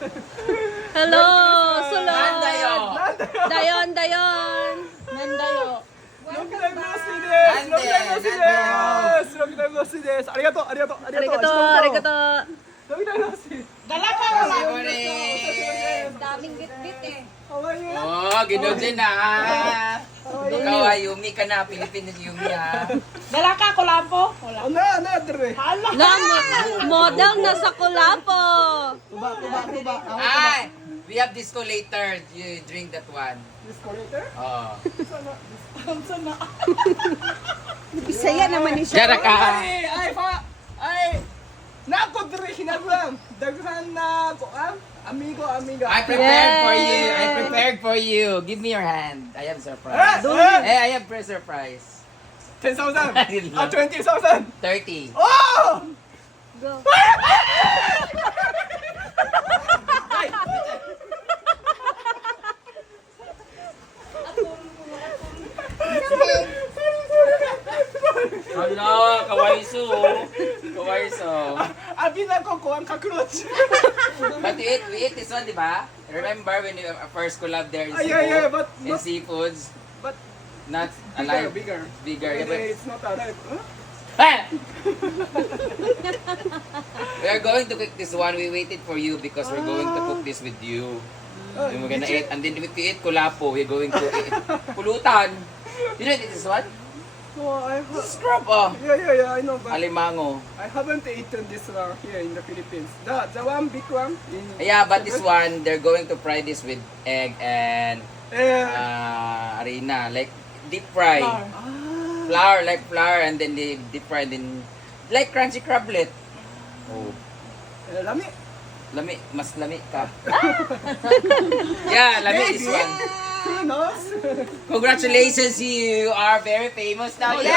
Hello, Sulod. Nandayo. Dayon, dayon. Nandayo. ロングタイムのスですロングタイムのスですロングタイムのスですありがとうありがとうありがとう Arigato, arigato. ロングタイムのス Dala ka wala. Daming bit-bit eh. How are you? Oh, ginodin na. Ikaw ay Yumi ka na. Pilipinas Yumi ha. Dala ka kulampo. Wala. Ano, dre? Hala. Na, model na sa Kulapo. Tuba. Ay, we have disco later. You drink that one. Disconnector? Oh. Sana. Bisaya naman ni siya. Diyan ka. Ay, nako dre hinaglan. Daghan na ko amigo. I prepared for you. I prepared for you. Give me your hand. I have surprise. Eh, Hey, I have surprise. 10,000. 20,000. 30. Oh! Go. Hala, kawaiso. Kawaiso. Abi na ko ang cockroach. But we ate this one, di ba? Remember when you first collab there in Ay, Cebu? yeah, but In seafoods, but not alive. bigger. Bigger. Yeah, but It's not alive. Huh? Ah! We are going to cook this one. We waited for you because we're going to cook this with you. And we're gonna eat. And then if you eat kulapo, we're going to eat pulutan. You know this one? No, Scrub, oh. yeah, I know, but Alimango. I haven't eaten this one here in the Philippines. The one big one in Yeah, but this one, they're going to fry this with egg and harina. Like deep fry. Flour, like flour, and then they deep fry, and then like crunchy crablet. Oh. Lami. Lami, mas lami ka. Yeah, lami this one. Who knows? Congratulations, you are very famous now. Oh, Yay!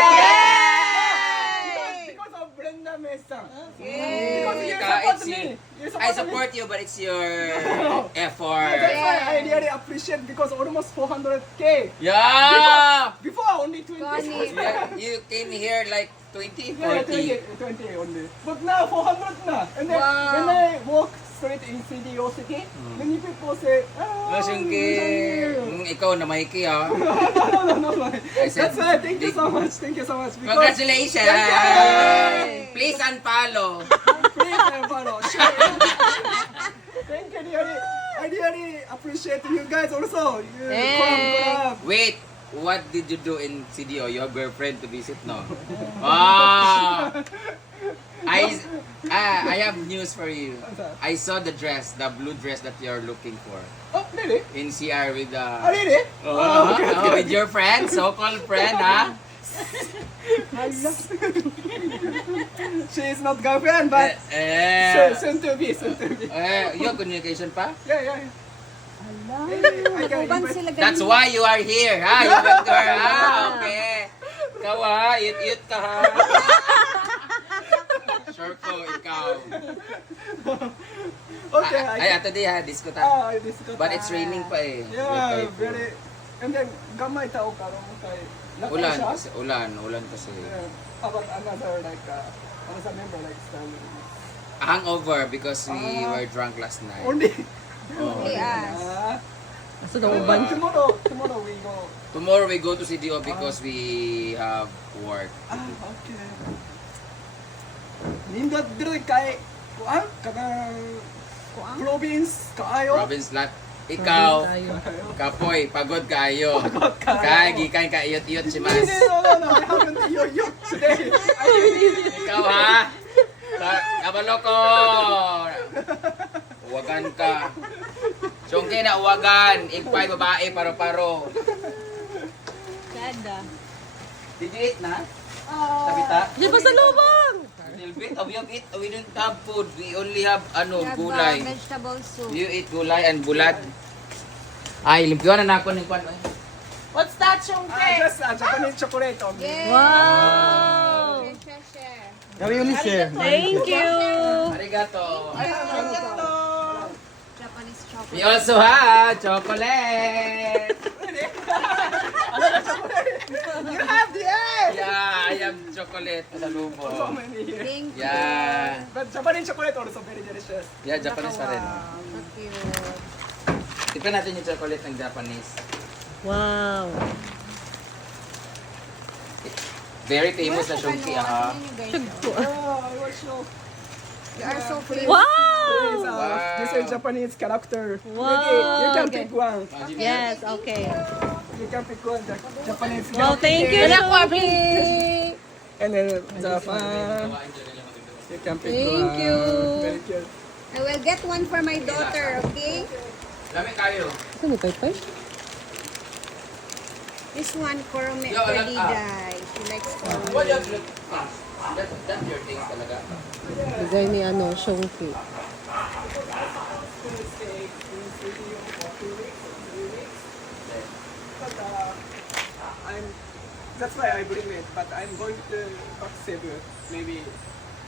Because of Brenda Mesa. Yay! Because you Ikaw, support it's me. you. You I me. support you, but it's your That's effort. why I really appreciate because almost 400k. Yeah! Before only 20. Yeah, you came here like 20, Yeah, 40. 20 only. But now 400 na. And then when I walk straight in CDO City, many people say, Masungki. Ikaw na maiki ha. No. I said, That's why, thank you so much. Because Congratulations! Please unfollow. please follow, share. Thank you, really. I really appreciate you guys also. You collab. Wait, what did you do in CDO? Your girlfriend to visit, no? Ah! I have news for you. I saw the dress, the blue dress that you're looking for Oh, really? in CR with the Really? with your friend, so-called friend, ha? She is not girlfriend, but soon to be. You have communication pa? Yeah. Uban sila That's why you are here, ha? You went to her, ha? Okay. Ikaw, ha? Eat ka, ha? Sure ko, ikaw. Okay, Ay, today, ha? Disco ta. this is But it's raining pa, eh. Yeah, very. And then, gamay tao karong kay. Ulan kasi, ulan kasi. About another like another member like Hangover because we were drunk last night. only. Oh. Yes. Nasa nauban. Tomorrow we go. Tomorrow we go to CDO because we have work. Okay. Nindot dire kay kuan kanang province kaayo. Province lot. Ikaw, Kapoy, pagod kayo. Kaya gikan ka iyot-iyot si Mas. No. I haven't yo today. Ikaw ha? Kabalo ko! Uwagan ka. Sungki na uwagan. Igpay babae paro-paro. Ganda. Did you eat na? Tabita? Diyan pa sa lubang. Little bit. We don't have food. We only have We have gulay. vegetable soup. You eat gulay and bulad. Ay, limpyo na ako ng kwan. What's that, Chongke? Just Japanese chocolate only. Yes. Wow. Share. Thank you. Arigato. Japanese chocolate. We also have chocolate. You have the egg. Yeah, I have chocolate. chocolate sa lubo. So many. Thank you. Yeah. But Japanese chocolate also very delicious. Yeah, Japanese pa rin. So cute. Tignan natin yung chocolate ng Japanese. Wow. Very famous na Shunki, ha? Oh, I was so. You are so pretty. Wow! Wow. This is Japanese character. Wow. Maybe you can Okay. pick one. Yes, okay. You can pick one. Japanese Wow, thank you, Shunki. And then Japan. You can pick Thank one. you. Very cute. I will get one for my daughter, okay? Dami kayo. Ano kay Pai? This one, Korome Yo, Perdiday. She likes What Korome. you have look That's your taste talaga. Bigay ni Shunki. But that's why I bring it. But I'm going to Park Cebu maybe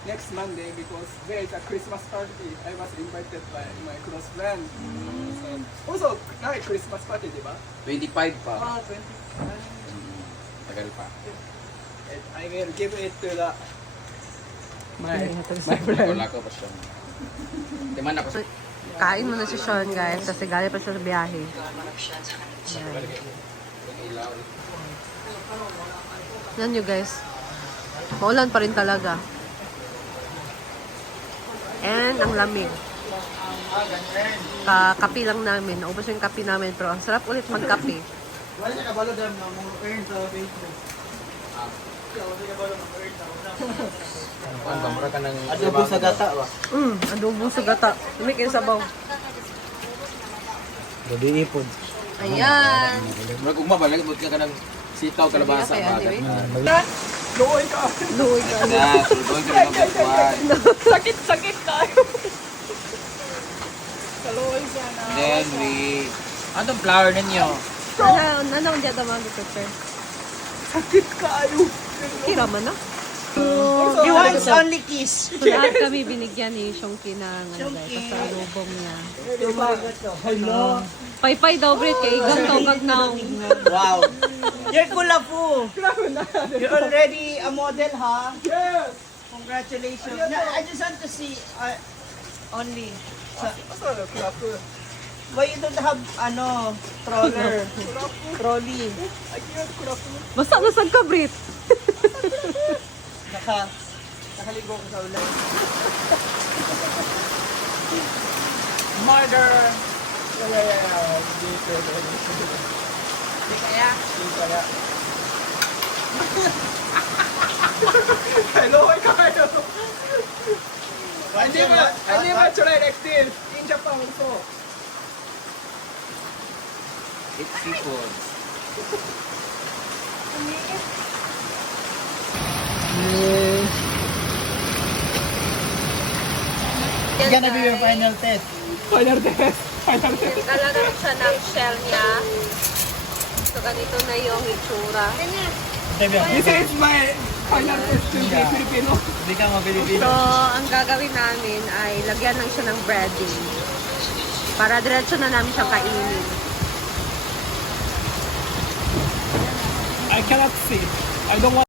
next Monday because there is a Christmas party. I was invited by my close friend. So, also, now Christmas party, di ba? 25 pa. Ah, 20. Tagal pa. And I will give it to the my friend. Wala ko pa siya. Timan ako. Kain mo na si Sean, guys, kasi galing pa siya sa biyahe. Yan nyo, guys. Maulan pa rin talaga. And ang lamig. Kapi lang namin. Naubos yung kapi namin, pero ang sarap ulit magkape. Wala niya kabalo dam na mga earn sa Facebook. Ang kamura ka ng... Adobo sa gata ba? Adobo sa gata. Lumik yung sabaw. Gabi ipon. Ayan. Murag ugma ba? Lagit ka ng sitaw, kalabasa. Kaya, di Luoy ka. Luoy ka. Yeah, so going to the number 1. Sakit tayo. Kaluoy siya na. Then we... Anong flower ninyo? Ano ang diyata mag-prepare? Sakit kayo. Kira man na. He wants only kiss. So, lahat kami binigyan ni Shunki ng guys, sa lubong niya. Hello. Paypay daw, Brit, kay igang to kag now. Wow. You're kulapu. You're already a model, huh? Yes. Congratulations. No, I just want to see only. Asa na kulapo? Why you don't have troller? Trolley. Ay, cute kulapo. Basta nasag ka, Brit. Nakaligo ko sa ulan. Murder. Yeah. Dito. Di kaya? Kaya. Hello, kayo. I never tried like this in Japan also. It's seafood. It's gonna be your final test. Final test. Nalagan siya ng shell niya. So, ganito na yung itsura. This is my final test in the Filipino. Hindi ka mabilibili. So, ang gagawin namin ay lagyan lang siya ng breading. Para diretso na namin siyang kainin. I cannot see. I don't want